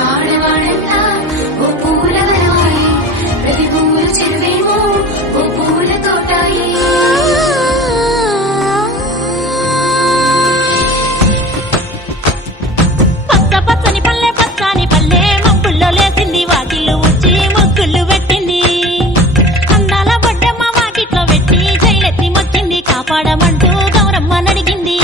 వాడవాడంతా ఓ పూల వరమాయి, ప్రతి పూల చెరువేమో ఓ పూల తోటాయి. పచ్చ పచ్చని పల్లె పచ్చని పల్లె మబ్బుల్లో లేసింది, వాకిళ్ళు ఉచ్చి ముగ్గులు పెట్టింది. అందాల బొడ్డమ్మ వాకిట్లో పెట్టి జైలెత్తి మొక్కింది, కాపాడమంటూ గౌరమ్మ నడిగింది.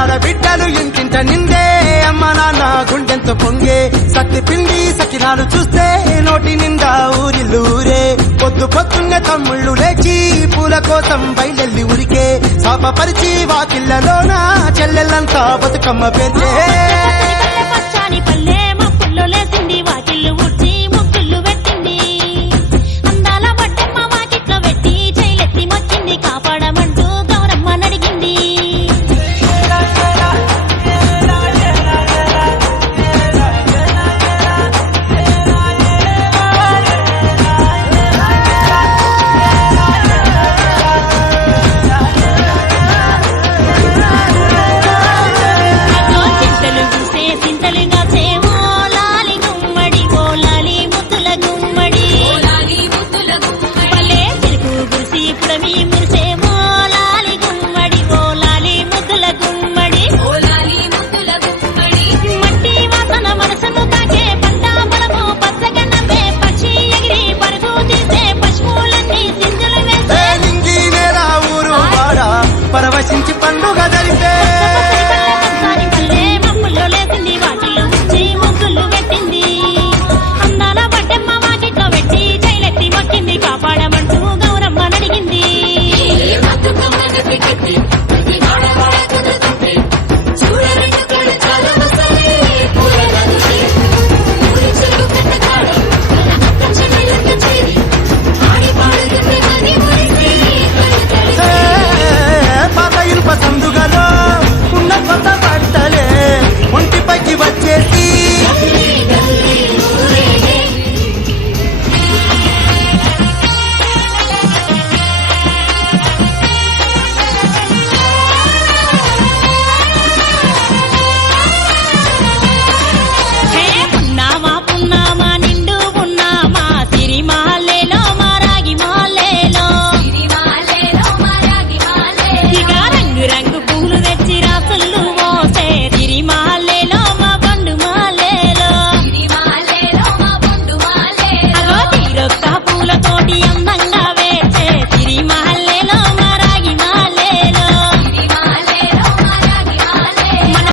ఆడబిడ్డలు ఇంటింట నిందే, అమ్మ నాన్న గుండెంతో పొంగే, సత్తి పిండి సకినాలు చూస్తే నోటి నిండా ఊరిల్లూరే. పొద్దు పొద్దున్నే తమ్ముళ్ళు లేచి పూల కోసం బయలెల్లి ఉరికే, శాపపరిచి వాకిళ్లలోన చెల్లెళ్ళంతా బతుకమ్మ పేర్చే. పచ్చని పల్లె మబ్బుల్లో లేసింది, వాకిళ్ళు ఉచ్చి ముగ్గులు పెట్టింది. అందాల బొడ్డమ్మ వాకిట్లో పెట్టి జైలెత్తి మొక్కింది, కాపాడమంటూ గౌరమ్మ నడిగింది. చింతలు చూసే చింతలుగా